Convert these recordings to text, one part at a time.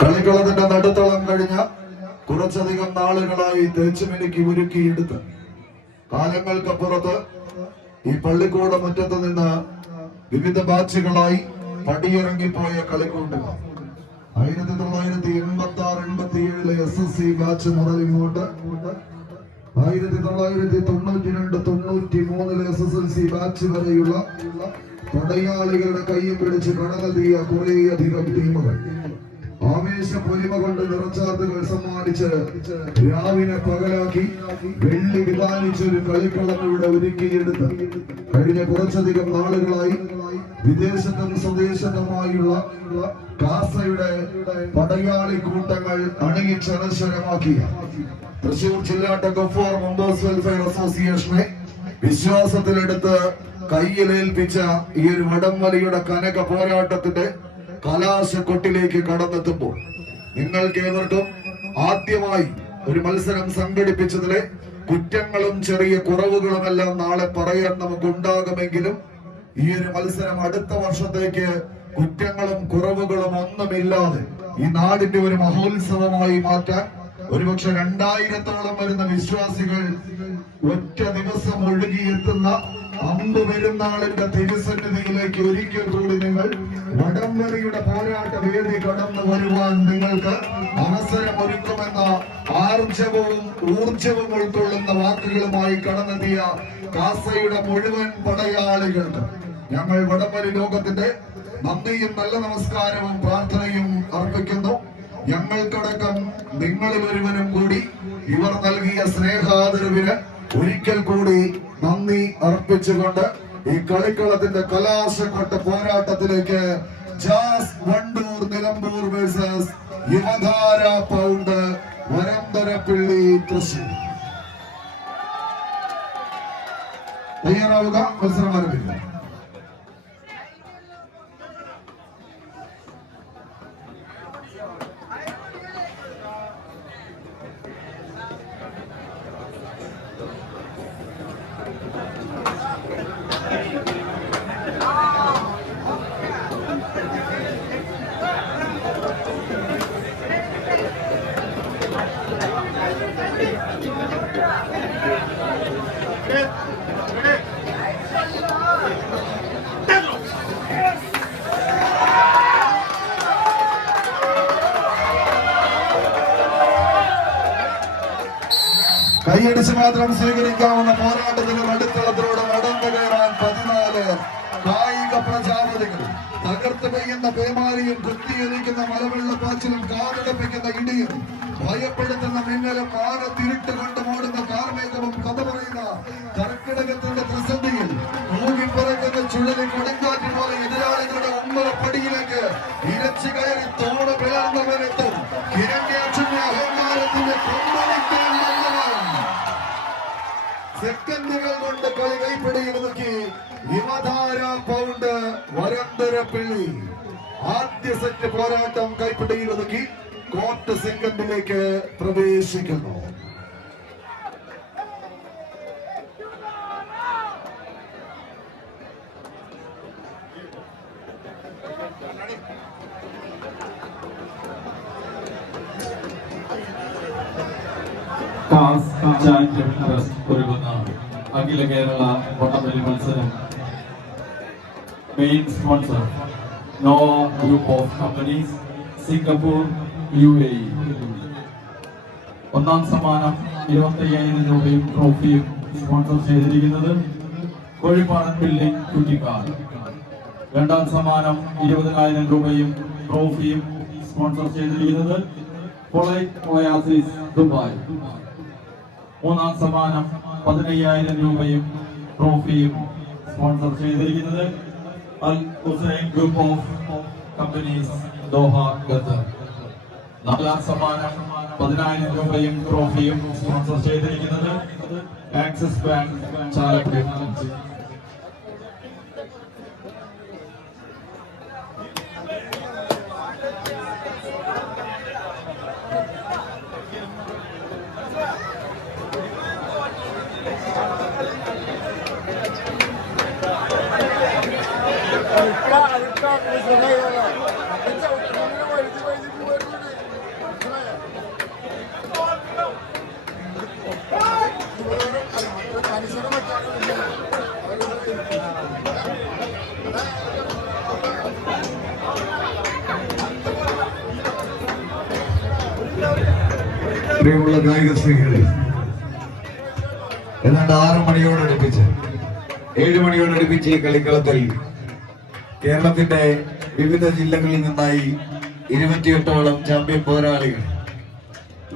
കളിക്കളത്തിന്റെ നടുത്തളം കഴിഞ്ഞ കുറച്ചധികം നാളുകളായി തേച്ചുമിനുക്കി ഒരുക്കിയെടുത്ത് കാലങ്ങൾക്കപ്പുറത്ത് ഈ പള്ളിക്കൂട മുറ്റത്ത് നിന്ന് വിവിധ ബാച്ചുകളായി പടിയിറങ്ങിപ്പോയ കളിക്കൂട്ടുകൾ ആയിരത്തി തൊള്ളായിരത്തി എൺപത്തി ആറ് എൺപത്തി ഏഴിലെ എസ് എസ് സി ബാച്ച് മുതൽ ഇങ്ങോട്ട് ആയിരത്തി തൊള്ളായിരത്തി തൊണ്ണൂറ്റി രണ്ട് തൊണ്ണൂറ്റി മൂന്നിലെ S S L C batch വരെയുള്ള പടയാളികളുടെ കൈയും പിടിച്ച് കടന്നെത്തിയ കുറേയധികം ടീമുകൾ. ആവേശ പൊലിമ കൊണ്ട് നിറച്ചാർത്തുകൾ സമ്മാനിച്ച് രാവിനെ പകലാക്കി വെള്ളി വിധാനിച്ചൊരു കളിക്കളം ഇവിടെ ഒരുക്കിയെടുത്ത് കഴിഞ്ഞ കുറച്ചധികം നാളുകളായി വിദേശത്തും സ്വദേശത്തുമായുള്ള കാസയുടെ പടയാളി കൂട്ടങ്ങൾ അണിയിച്ചനശ്വരമാക്കിയ തൃശൂർ ജില്ലാ ഗഫോർ മെമ്പേഴ്സ് വെൽഫെയർ അസോസിയേഷനെ വിശ്വാസത്തിലെടുത്ത് കയ്യിലേൽപ്പിച്ച ഈ ഒരു വടംവലിയുടെ കനക പോരാട്ടത്തിന്റെ കലാശക്കൊട്ടിലേക്ക് കടന്നെത്തുമ്പോൾ നിങ്ങൾക്ക് ഏവർക്കും ആദ്യമായി ഒരു മത്സരം സംഘടിപ്പിച്ചതിലെ കുറ്റങ്ങളും ചെറിയ കുറവുകളുമെല്ലാം നാളെ പറയാൻ നമുക്ക് ഉണ്ടാകുമെങ്കിലും ഈ ഒരു മത്സരം അടുത്ത വർഷത്തേക്ക് കുറ്റങ്ങളും കുറവുകളും ഒന്നുമില്ലാതെ ഈ നാടിന്റെ ഒരു മഹോത്സവമായി മാറ്റാൻ ഒരുപക്ഷെ രണ്ടായിരത്തോളം വരുന്ന വിശ്വാസികൾ ഒറ്റ ദിവസം ഒഴുകിയെത്തുന്ന അമ്പ് പെരുന്നാളിന്റെ തിരുസന്നിധിയിലേക്ക് ഒരിക്കൽ കൂടി നിങ്ങൾ വടംവലിയുടെ പോരാട്ട വേദി കടന്നു വരുവാൻ നിങ്ങൾക്ക് അവസരം ഒരുക്കുമെന്ന ആർജവവും ഊർജവും ഉൾക്കൊള്ളുന്ന വാക്കുകളുമായി കടന്നെത്തിയ കാസയുടെ മുഴുവൻ പടയാളികൾക്ക് ഞങ്ങൾ വടംവലി ലോകത്തിന്റെ നന്ദിയും നല്ല നമസ്കാരവും പ്രാർത്ഥനയും അർപ്പിക്കുന്നു. ഞങ്ങൾക്കടക്കം നിങ്ങളിൽ ഒരുവനും കൂടി ഇവർ നൽകിയ സ്നേഹാദരവിന് ഒരിക്കൽ കൂടി നന്ദി അർപ്പിച്ചുകൊണ്ട് ഈ കളിക്കളത്തിന്റെ കലാശക്കൊട്ട പോരാട്ടത്തിലേക്ക് Jazz Wandoor Nilambur versus Yuvadhara pound Varantharappilly Thrissur തയ്യാറാവുക മത്സരം ആരംഭിക്കുക കൈയടിച്ച് മാത്രം സ്വീകരിക്കാവുന്ന പോരാട്ടത്തിന് നടുത്തളത്തിലൂടെ നടന്നു കയറാൻ പതിനാല് കായിക പ്രജാപതികൾ തകർത്ത് പെയ്യുന്ന പേമാരിയും കുത്തിയൊലിക്കുന്ന മലവെള്ളപ്പാച്ചിലും കാതടപ്പിക്കുന്ന ഇടിയും ഭയപ്പെടുത്തുന്ന മിന്നലും മാനത്തിരുട്ട് കൊണ്ട് സെക്കൻഡുകൾ കൊണ്ട് കളി കൈപ്പിടിയിൽ ഒതുക്കി യുവധാര പൗണ്ട് വരന്തരപ്പിള്ളി ആദ്യ സെറ്റ് പോരാട്ടം കൈപ്പിടിയിൽ ഒതുക്കി കോർട്ട് സെക്കൻഡിലേക്ക് പ്രവേശിക്കുന്നു. കാസ് ചാരിറ്റബിൾ ട്രസ്റ്റ് ഒരുക്കുന്ന അഖില കേരള വട്ടംവലി മത്സരം. Main sponsor Nova group of companies Singapore U A ഒന്നാം സമ്മാനം ഇരുപത്തി അയ്യായിരം രൂപയും ട്രോഫിയും സ്പോൺസർ ചെയ്തിരിക്കുന്നത് കോഴിപ്പാടൻ ബിൽഡിംഗ് കുറ്റിക്കാട്. രണ്ടാം സമ്മാനം ഇരുപതിനായിരം രൂപയും ട്രോഫിയും സ്പോൺസർ ചെയ്തിരിക്കുന്നത് പൊളൈറ്റ് ഒയാസിസ് ദുബായ്. മൂന്നാം സമ്മാനം പതിനയ്യായിരം രൂപയും ട്രോഫിയും സ്പോൺസർ ചെയ്തിരിക്കുന്നത് Al Hussain group of companies Doha Qatar. നാലാം സമ്മാനം പതിനായിരം രൂപയും ട്രോഫിയും സ്പോൺസർ ചെയ്തിരിക്കുന്നത് ആക്സിസ് ബാങ്ക് ചാലക്കുടി. പ്രിയമുള്ള ഗായിക സ്ത്രീകളെ ഏതാണ്ട് ആറ് മണിയോടടുപ്പിച്ച് ഏഴ് മണിയോടടുപ്പിച്ച് ഈ കളിക്കളത്തിൽ കേരളത്തിന്റെ വിവിധ ജില്ലകളിൽ നിന്നായി ഇരുപത്തിയെട്ടോളം ചാമ്പ്യൻ പോരാളികൾ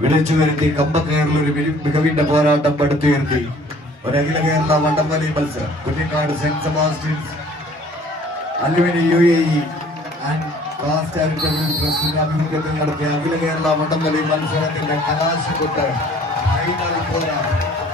വിളിച്ചു വരുത്തി കമ്പക്കയറിൽ ഒരു മികവിന്റെ പോരാട്ടം പടുത്തുയർത്തി. ഒരു അഖില കേരള വണ്ടംവലി മത്സരം. Kunjikkad Saint Sebastian's alumni U A E and നടത്തിയ അഖില കേരള വടംവലി മത്സരത്തിന്റെ കലാശക്കൊട്ട് ഫൈനൽ പോരാട്ടം.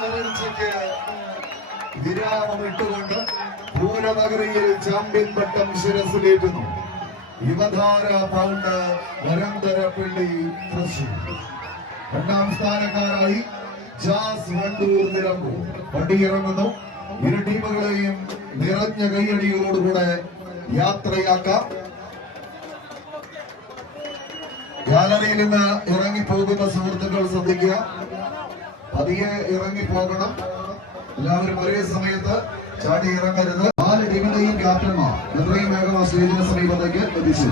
കിരീട വിരാമം വിരാമമിട്ടുകൊണ്ട് പൂരനഗരിയിൽ ചാമ്പ്യൻ പട്ടം ശിരസിലേറ്റുന്നു യുവധാര പൗണ്ട് വരന്തര പിള്ളി തൃശൂർ രണ്ടാം സ്ഥാനക്കാരായി ജാസ് വണ്ടൂർ നിലമ്പൂർ. വണ്ടിയിറങ്ങുന്നു ഇരു ടീമുകളെയും നിറഞ്ഞ കൈയടികളോടുകൂടെ യാത്രയാക്കാം. ഗാലറിയിൽ നിന്ന് ഇറങ്ങിപ്പോകുന്ന സുഹൃത്തുക്കൾ ശ്രദ്ധിക്കുക. പതിയെ ഇറങ്ങി പോകണം. എല്ലാവരും ഒരേ സമയത്ത് ചാടി ഇറങ്ങരുത്. നാല് ടീമിന്റെയും ക്യാപ്റ്റന്മാർ എത്രയും വേഗം ആ സ്റ്റേജിന് സമീപത്തേക്ക് എത്തിച്ചു